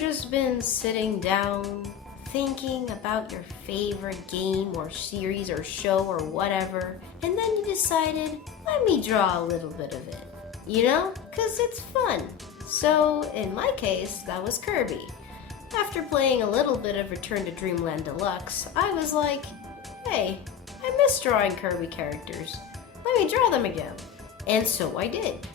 just been sitting down, thinking about your favorite game or series or show or whatever, and then you decided, let me draw a little bit of it, you know? Because it's fun. So, in my case, that was Kirby. After playing a little bit of Return to Dreamland Deluxe, I was like, hey, I miss drawing Kirby characters. Let me draw them again. And so I did.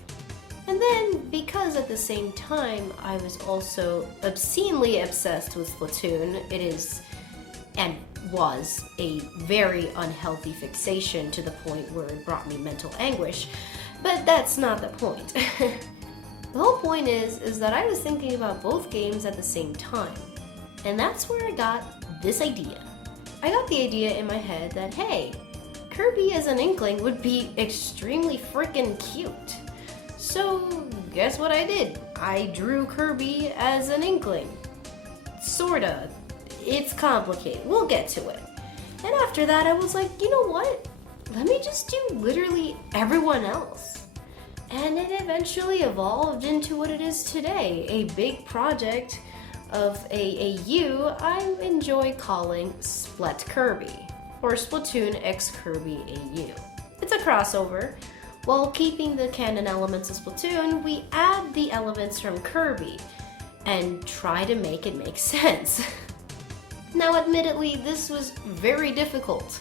And then, because at the same time I was also obscenely obsessed with Splatoon, it is, and was, a very unhealthy fixation to the point where it brought me mental anguish, but that's not the point. The whole point is that I was thinking about both games at the same time, and that's where I got this idea. I got the idea in my head that, hey, Kirby as an Inkling would be extremely freaking cute. So, guess what I did? I drew Kirby as an Inkling. Sorta. It's complicated. We'll get to it. And after that, I was like, you know what? Let me just do literally everyone else. And it eventually evolved into what it is today, a big project of a AU I enjoy calling Split Kirby, or Splatoon x Kirby AU. It's a crossover. While keeping the canon elements of Splatoon, we add the elements from Kirby and try to make it make sense. Now, admittedly, this was very difficult.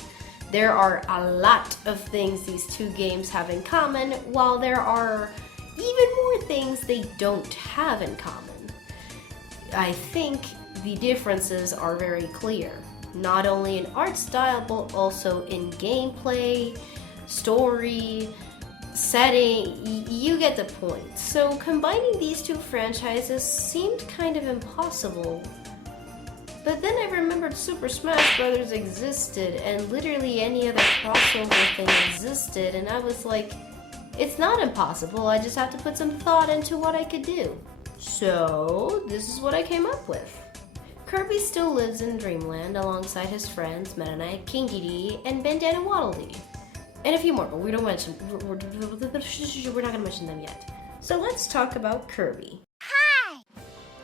There are a lot of things these two games have in common, while there are even more things they don't have in common. I think the differences are very clear, not only in art style, but also in gameplay, story, setting, you get the point. So combining these two franchises seemed kind of impossible. But then I remembered Super Smash Bros. Existed and literally any other crossover thing existed, and I was like, it's not impossible, I just have to put some thought into what I could do. So this is what I came up with. Kirby still lives in Dreamland alongside his friends Meta Knight, King Dedede, and Bandana Waddle Dee. And a few more, but we don't mention, we're not gonna mention them yet. So let's talk about Kirby. Hi!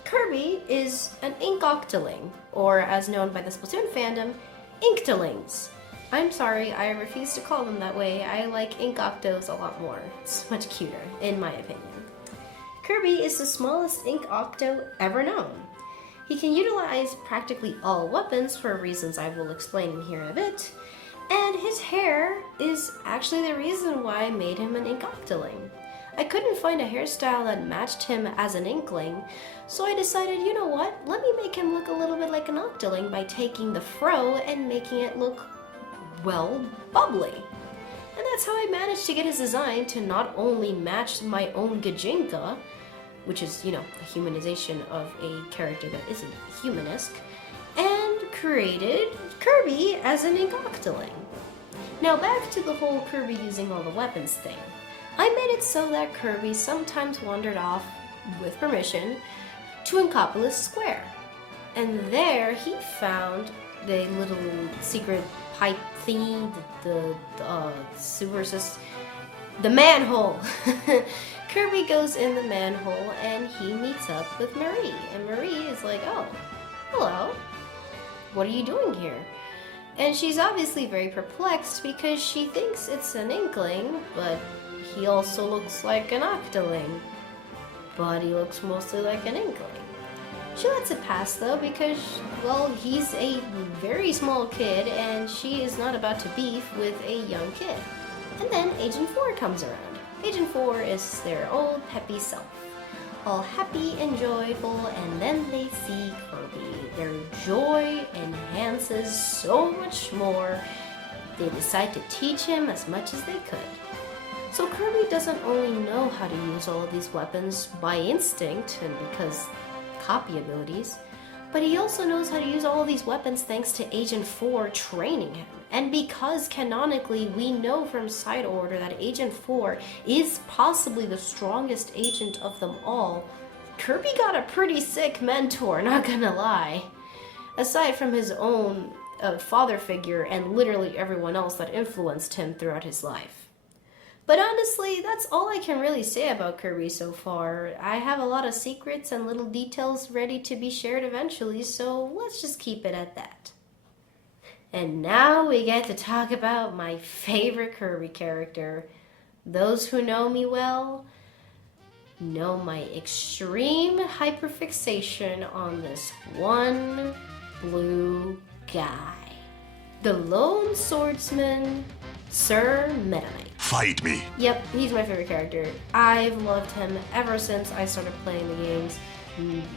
Kirby is an Ink-Octoling, or as known by the Splatoon fandom, Inktolings. I'm sorry, I refuse to call them that way. I like Ink-Octos a lot more. It's much cuter, in my opinion. Kirby is the smallest Ink-Octo ever known. He can utilize practically all weapons for reasons I will explain in here in a bit, and his hair is actually the reason why I made him an Ink-Octoling. I couldn't find a hairstyle that matched him as an Inkling, so I decided, you know what, let me make him look a little bit like an Octoling by taking the fro and making it look, well, bubbly. And that's how I managed to get his design to not only match my own Gajinka, which is, you know, a humanization of a character that isn't humanesque, and created Kirby as an Ink-Octoling. Now back to the whole Kirby using all the weapons thing. I made it so that Kirby sometimes wandered off, with permission, to Inkopolis Square. And there he found the little secret pipe thingy, the manhole. Kirby goes in the manhole and he meets up with Marie. And Marie is like, oh, hello. What are you doing here? And she's obviously very perplexed because she thinks it's an Inkling, but he also looks like an Octoling. But he looks mostly like an Inkling. She lets it pass though because, well, he's a very small kid and she is not about to beef with a young kid. And then Agent 4 comes around. Agent 4 is their old peppy self. All happy and joyful, and then they see Kirby. Their joy enhances so much more. They decide to teach him as much as they could. So Kirby doesn't only know how to use all of these weapons by instinct and because copy abilities, but he also knows how to use all of these weapons thanks to Agent 4 training him. And because canonically we know from Side Order that Agent 4 is possibly the strongest agent of them all, Kirby got a pretty sick mentor, not gonna lie. Aside from his own father figure and literally everyone else that influenced him throughout his life. But honestly, that's all I can really say about Kirby so far. I have a lot of secrets and little details ready to be shared eventually, so let's just keep it at that. And now we get to talk about my favorite Kirby character. Those who know me well know my extreme hyperfixation on this one blue guy. The lone swordsman, Sir Meta Knight. Fight me. Yep, he's my favorite character. I've loved him ever since I started playing the games.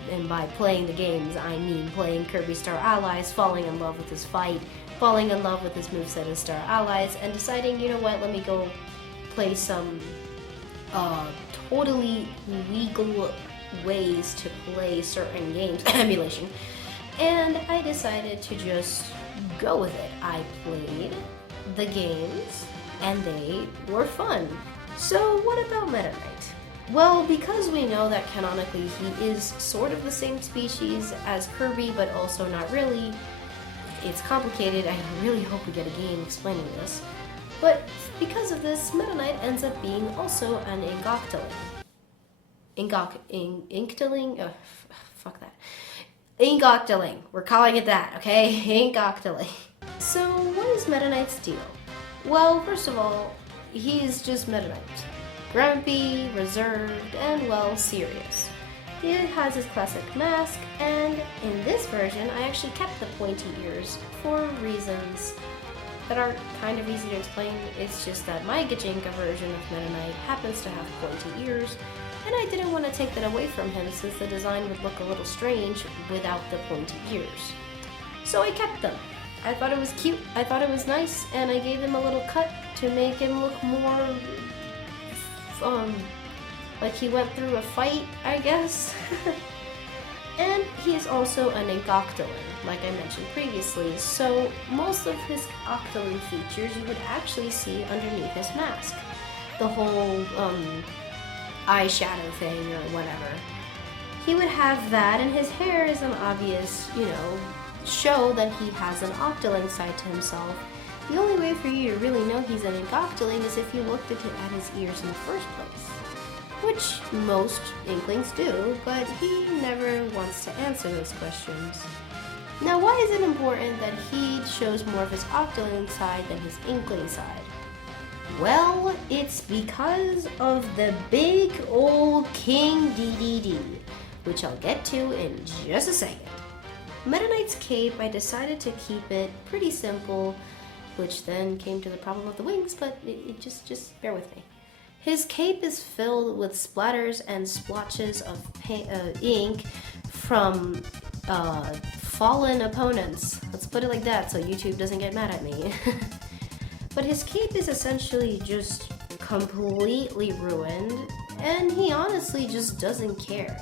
And by playing the games, I mean playing Kirby Star Allies, falling in love with his fight, falling in love with his moveset in Star Allies, and deciding, you know what, let me go play some totally legal ways to play certain games, emulation. And I decided to just go with it. I played the games, and they were fun. So what about Meta Knight? Well, because we know that canonically he is sort of the same species as Kirby, but also not really, it's complicated. I really hope we get a game explaining this. But because of this, Meta Knight ends up being also an Ingoctiling. Inktiling? Oh, fuck that. Ingoctiling. We're calling it that, okay? Ingoctiling. So what is Meta Knight's deal? Well, first of all, he's just Meta Knight. Grumpy, reserved, and, well, serious. He has his classic mask, and in this version, I actually kept the pointy ears for reasons that are kind of easy to explain. It's just that my Gajinka version of Meta Knight happens to have pointy ears, and I didn't want to take that away from him since the design would look a little strange without the pointy ears. So I kept them. I thought it was cute, I thought it was nice, and I gave him a little cut to make him look more, like he went through a fight, I guess. And he is also an Ingoctiling, like I mentioned previously, so most of his Octoling features you would actually see underneath his mask. The whole, eyeshadow thing or whatever. He would have that, and his hair is an obvious, show that he has an Octoling side to himself. The only way for you to really know he's an Ingoctiling is if you looked at his ears in the first place. Which most Inklings do, but he never wants to answer those questions. Now, why is it important that he shows more of his Octoling side than his Inkling side? Well, it's because of the big old King Dedede, which I'll get to in just a second. Meta Knight's cape, I decided to keep it pretty simple, which then came to the problem of the wings, but it just bear with me. His cape is filled with splatters and splotches of ink from fallen opponents. Let's put it like that so YouTube doesn't get mad at me. But his cape is essentially just completely ruined, and he honestly just doesn't care.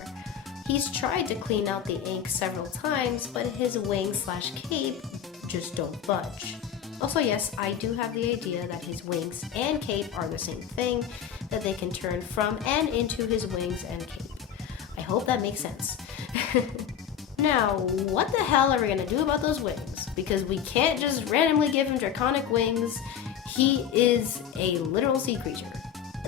He's tried to clean out the ink several times, but his wings/cape just don't budge. Also, yes, I do have the idea that his wings and cape are the same thing, that they can turn from and into his wings and cape. I hope that makes sense. Now, what the hell are we gonna do about those wings? Because we can't just randomly give him draconic wings. He is a literal sea creature.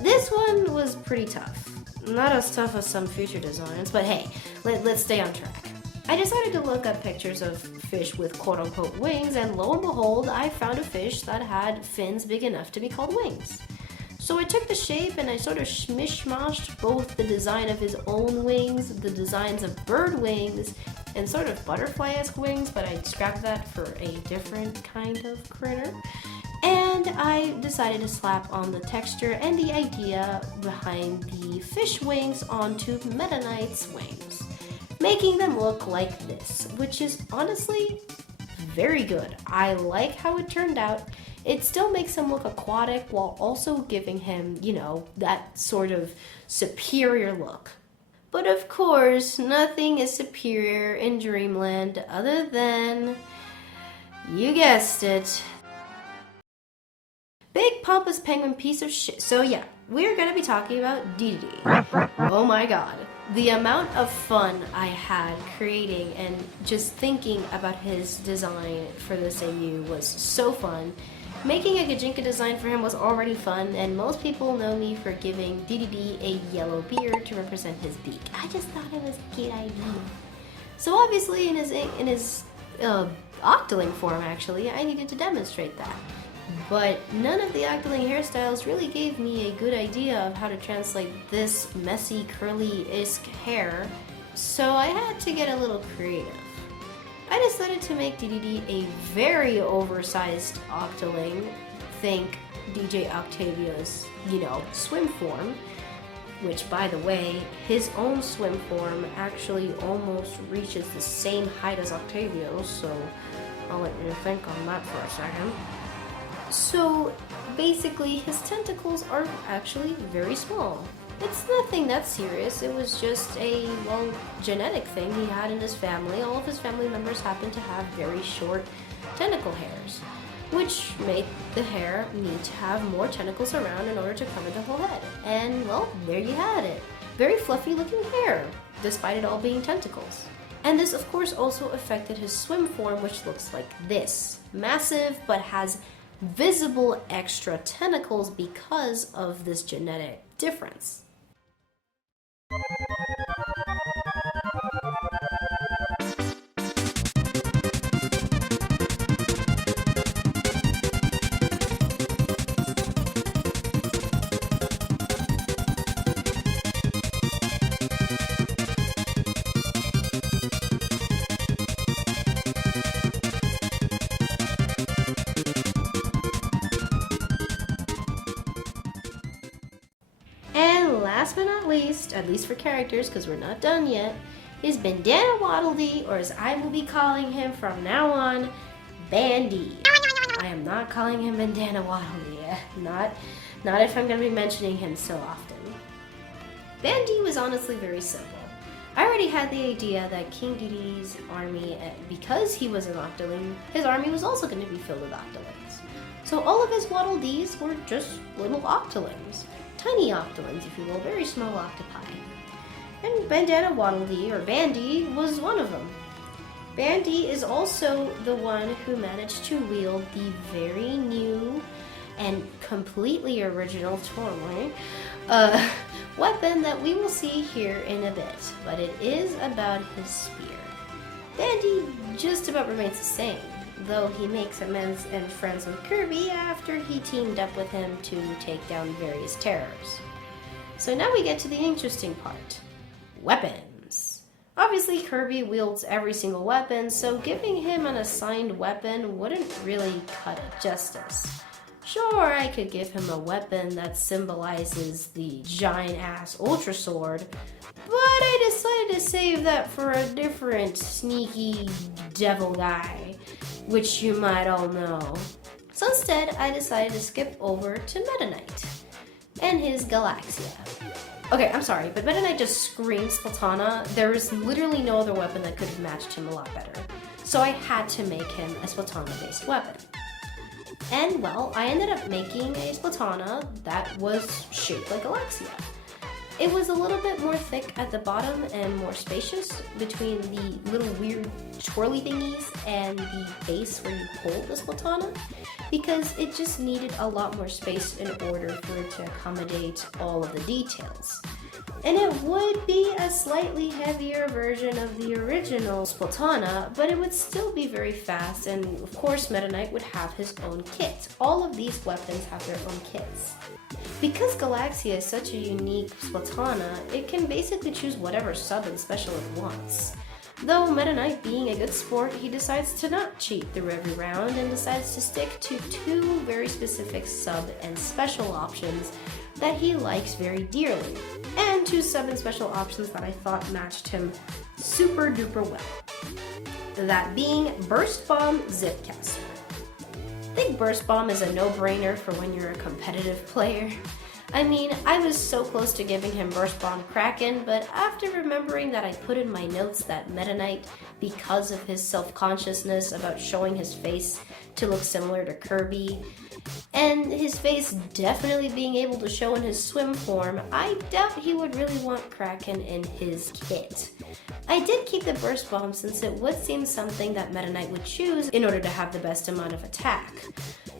This one was pretty tough. Not as tough as some future designs, but hey, let's stay on track. I decided to look up pictures of fish with quote-unquote wings, and lo and behold, I found a fish that had fins big enough to be called wings. So I took the shape and I sort of mishmashed both the design of his own wings, the designs of bird wings, and sort of butterfly-esque wings, but I scrapped that for a different kind of critter. And I decided to slap on the texture and the idea behind the fish wings onto Meta Knight's wings, making them look like this, which is honestly very good. I like how it turned out. It still makes him look aquatic while also giving him, that sort of superior look. But of course, nothing is superior in Dreamland other than, you guessed it, big pompous penguin piece of shit. So yeah, we're gonna be talking about Dedede. Oh my god. The amount of fun I had creating and just thinking about his design for this AU was so fun. Making a Gajinka design for him was already fun, and most people know me for giving Dedede a yellow beard to represent his beak. I just thought it was a cute idea. So obviously in his Octoling form, actually, I needed to demonstrate that. But none of the Octoling hairstyles really gave me a good idea of how to translate this messy, curly-esque hair, so I had to get a little creative. I decided to make Dedede a very oversized Octoling, think DJ Octavia's, swim form, which, by the way, his own swim form actually almost reaches the same height as Octavio's, so I'll let you think on that for a second. So basically, his tentacles are actually very small. It's nothing that serious, it was just a, genetic thing he had in his family. All of his family members happen to have very short tentacle hairs, which made the hair need to have more tentacles around in order to cover the whole head. And, there you had it. Very fluffy looking hair, despite it all being tentacles. And this, of course, also affected his swim form, which looks like this. Massive, but has visible extra tentacles because of this genetic difference. And last but not least, at least for characters, because we're not done yet, is Bandana Waddle Dee, or as I will be calling him from now on, Bandy. I am not calling him Bandana Waddle Dee, not if I'm going to be mentioning him so often. Bandy was honestly very simple. I already had the idea that King Dedede's army, because he was an Octoling, his army was also going to be filled with Octolings. So all of his Waddle Dees were just little Octolings. Tiny Octolings, if you will, very small octopi. And Bandana Waddle Dee, or Bandy, was one of them. Bandy is also the one who managed to wield the very new and completely original Torway weapon that we will see here in a bit, but it is about his spear. Bandy just about remains the same, though he makes amends and friends with Kirby after he teamed up with him to take down various terrors. So now we get to the interesting part. Weapons. Obviously Kirby wields every single weapon, so giving him an assigned weapon wouldn't really cut it justice. Sure, I could give him a weapon that symbolizes the giant-ass Ultra Sword, but I decided to save that for a different sneaky devil guy, which you might all know. So instead, I decided to skip over to Meta Knight and his Galaxia. Okay, I'm sorry, but Meta Knight just screams Splatana. There is literally no other weapon that could have matched him a lot better. So I had to make him a Splatana-based weapon. And well, I ended up making a Splatana that was shaped like Galaxia. It was a little bit more thick at the bottom and more spacious between the little weird twirly thingies and the base where you hold the Splatana, because it just needed a lot more space in order for it to accommodate all of the details. And it would be a slightly heavier version of the original Splatana, but it would still be very fast, and of course Meta Knight would have his own kit. All of these weapons have their own kits. Because Galaxia is such a unique Splatana, it can basically choose whatever sub and special it wants. Though Meta Knight, being a good sport, he decides to not cheat through every round and decides to stick to two very specific sub and special options that he likes very dearly, and two sub and special options that I thought matched him super duper well. That being Burst Bomb Zipcaster. I think Burst Bomb is a no-brainer for when you're a competitive player. I mean, I was so close to giving him Burst Bomb Kraken, but after remembering that I put in my notes that Meta Knight, because of his self-consciousness about showing his face to look similar to Kirby, and his face definitely being able to show in his swim form, I doubt he would really want Kraken in his kit. I did keep the Burst Bomb since it would seem something that Meta Knight would choose in order to have the best amount of attack.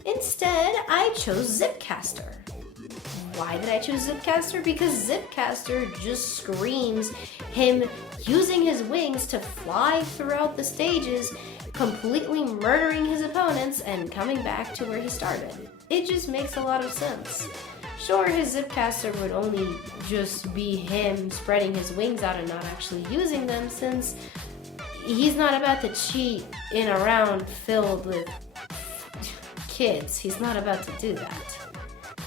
Instead, I chose Zipcaster. Why did I choose Zipcaster? Because Zipcaster just screams him using his wings to fly throughout the stages, completely murdering his opponents and coming back to where he started. It just makes a lot of sense. Sure, his Zipcaster would only just be him spreading his wings out and not actually using them, since he's not about to cheat in a round filled with kids. He's not about to do that.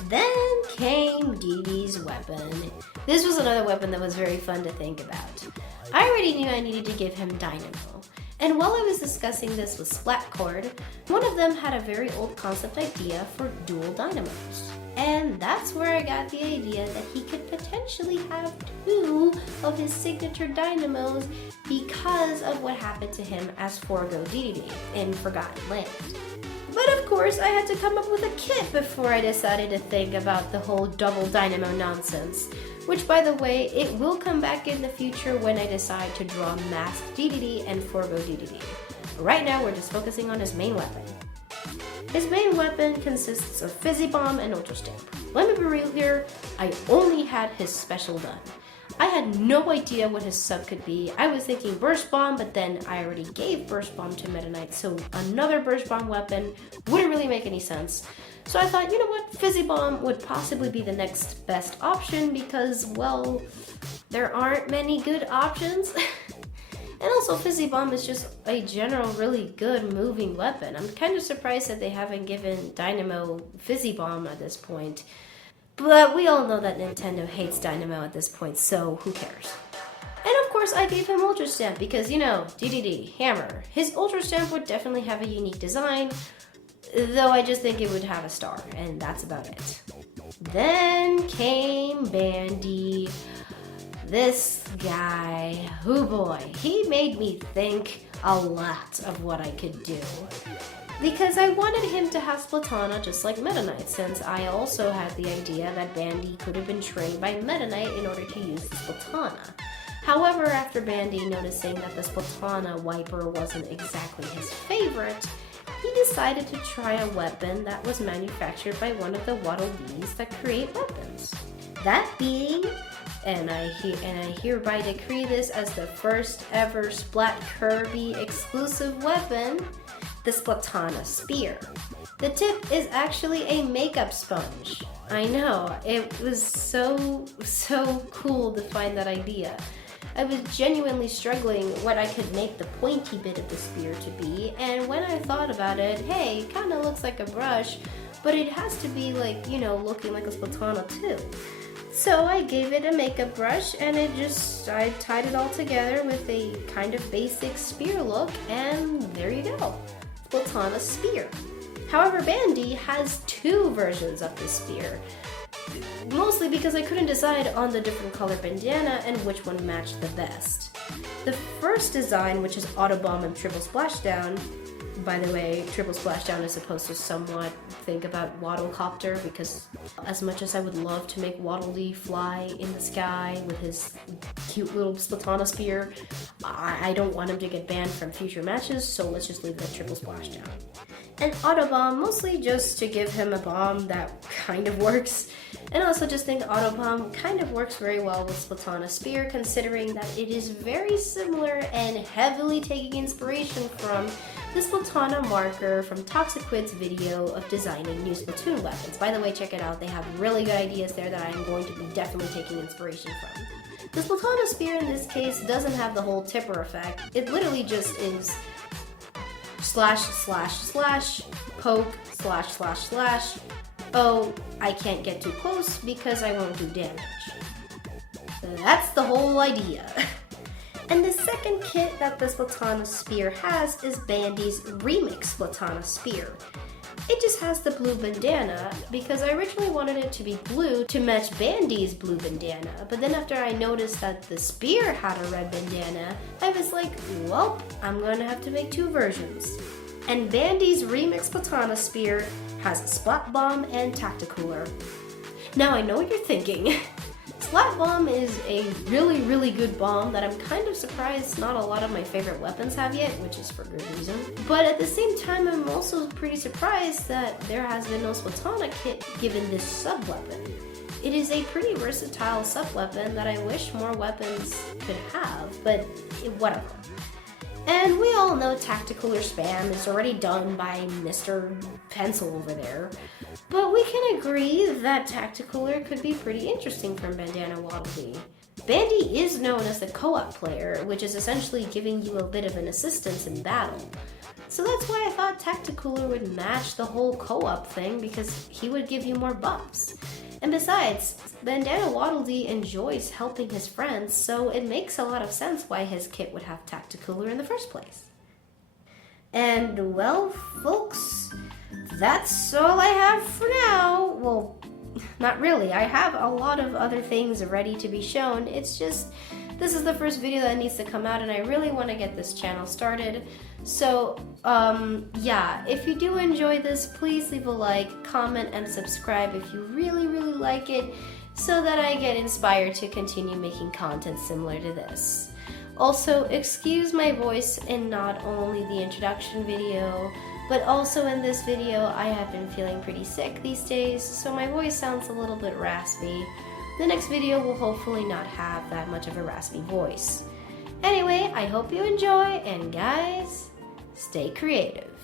Then came Dedede's weapon. This was another weapon that was very fun to think about. I already knew I needed to give him Dynamo. And while I was discussing this with Splatcord, one of them had a very old concept idea for dual dynamos. And that's where I got the idea that he could potentially have 2 of his signature dynamos because of what happened to him as Forgo Dedede in Forgotten Land. But of course, I had to come up with a kit before I decided to think about the whole double dynamo nonsense. Which, by the way, it will come back in the future when I decide to draw Masked Dedede and Forgo Dedede. Right now, we're just focusing on his main weapon. His main weapon consists of Fizzy Bomb and Ultra Stamp. Let me be real here, I only had his special done. I had no idea what his sub could be. I was thinking Burst Bomb, but then I already gave Burst Bomb to Meta Knight, so another Burst Bomb weapon wouldn't really make any sense. So I thought, you know what, Fizzy Bomb would possibly be the next best option because, well, there aren't many good options. And also, Fizzy Bomb is just a general really good moving weapon. I'm kind of surprised that they haven't given Dynamo Fizzy Bomb at this point. But we all know that Nintendo hates Dynamo at this point, so who cares? And of course, I gave him Ultra Stamp because, you know, Dedede, Hammer. His Ultra Stamp would definitely have a unique design, though I just think it would have a star, and that's about it. Then came Bandy. This guy, oh boy, he made me think a lot of what I could do. Because I wanted him to have Splatana just like Meta Knight, since I also had the idea that Bandy could have been trained by Meta Knight in order to use the Splatana. However, after Bandy noticing that the Splatana wiper wasn't exactly his favorite, he decided to try a weapon that was manufactured by one of the Waddle Dees that create weapons. That being, and I hereby decree this as the first ever Splat Kirby exclusive weapon, the Splatana Spear. The tip is actually a makeup sponge. I know, it was so cool to find that idea. I was genuinely struggling what I could make the pointy bit of the spear to be, and when I thought about it, hey, it kinda looks like a brush, but it has to be like, you know, looking like a Splatana too. So I gave it a makeup brush and I tied it all together with a kind of basic spear look, and there you go. Splatana Spear. However, Bandy has 2 versions of the spear, mostly because I couldn't decide on the different color bandana and which one matched the best. The first design, which is Autobomb and Triple Splashdown, by the way, Triple Splashdown is supposed to somewhat think about Waddlecopter, because as much as I would love to make Waddle Dee fly in the sky with his cute little Splatana spear, I don't want him to get banned from future matches, so let's just leave it at Triple Splashdown. And Autobomb, mostly just to give him a bomb that kind of works, and also just think Autobomb kind of works very well with Splatana Spear, considering that it is very similar and heavily taking inspiration from the Splatana marker from Toxicquid's video of designing new Splatoon weapons. By the way, check it out, they have really good ideas there that I am going to be definitely taking inspiration from. The Splatana Spear in this case doesn't have the whole tipper effect, it literally just is slash slash slash, poke slash slash slash. Oh, I can't get too close because I won't do damage. That's the whole idea. And the second kit that the Splatana Spear has is Bandy's Remix Splatana Spear. It just has the blue bandana because I originally wanted it to be blue to match Bandy's blue bandana, but then after I noticed that the spear had a red bandana, I was like, well, I'm gonna have to make 2 versions. And Bandy's Remix Splatana Spear has Splat Bomb and Tacticooler. Now I know what you're thinking. Slat Bomb is a really, really good bomb that I'm kind of surprised not a lot of my favorite weapons have yet, which is for good reason. But at the same time, I'm also pretty surprised that there has been no Splatana kit given this sub-weapon. It is a pretty versatile sub-weapon that I wish more weapons could have, but whatever. And we all know Tacticooler spam is already done by Mr. Pencil over there. But we can agree that Tacticooler could be pretty interesting from Bandana Waddle Dee. Bandy is known as the co-op player, which is essentially giving you a bit of an assistance in battle. So that's why I thought Tacticooler would match the whole co-op thing, because he would give you more buffs. And besides, Bandana Waddle Dee enjoys helping his friends, so it makes a lot of sense why his kit would have Tacticooler in the first place. And well, folks, that's all I have for now. Well, not really. I have a lot of other things ready to be shown. It's just, this is the first video that needs to come out, and I really want to get this channel started. So, yeah, if you do enjoy this, please leave a like, comment, and subscribe if you really, really like it, so that I get inspired to continue making content similar to this. Also, excuse my voice in not only the introduction video, but also in this video. I have been feeling pretty sick these days, so my voice sounds a little bit raspy. The next video will hopefully not have that much of a raspy voice. Anyway, I hope you enjoy, and guys, stay creative.